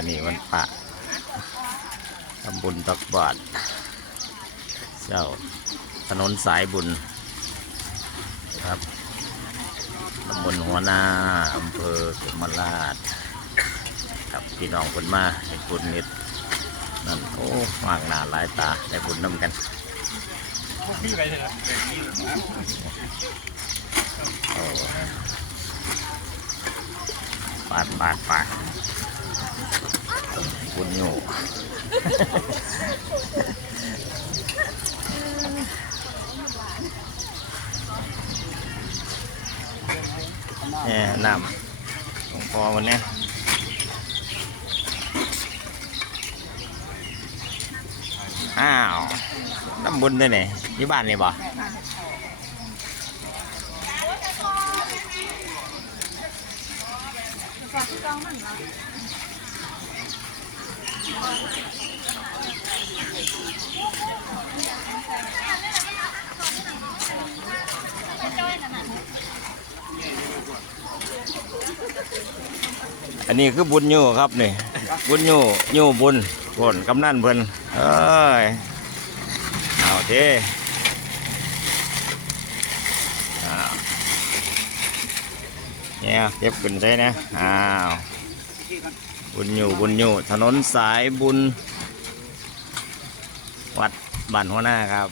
วันนี้วันพระทำบุญตักบาตรเจ้าถนนสายบุญครับตำบลหัวหน้าอำเภอเขมราชกับพี่น้องคนมาในบุญนิดนั่นโอ้มากหนาหลายตาได้บุญน้ำกันปาดปาดปาด บุญอยู่เนี่ยน้ำหลวงพ่อวันนี้ยอ้าวน้ำบุญด้วยเนี่ยอยู่บ้านนี่บ่ อันนี้คือบุญอยู่ครับนี่ บุญอยู่อยู่บุญกำนันเพิ่นเอ้ยเอาเท่เนี่ยเก็บขึ้นใช่นะอ้าว บุญอยู่บุญอยู่ถนนสายบุญ วัดบ้านหัวหน้าครับ